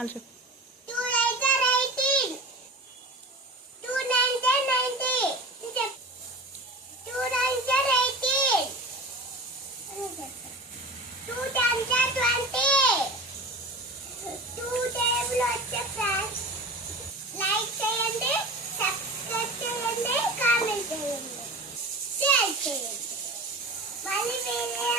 వాళ్ళు చెప్పు. 2 9 18. 2 9 90. 2 9 18. 2 10 20. 2 టేబుల్ వచ్చే ఫ్రెండ్స్. లైక్ చేయండి, సబ్స్క్రైబ్ చేయండి, కామెంట్ చేయండి, షేర్ చేయండి. మళ్ళీ వేరే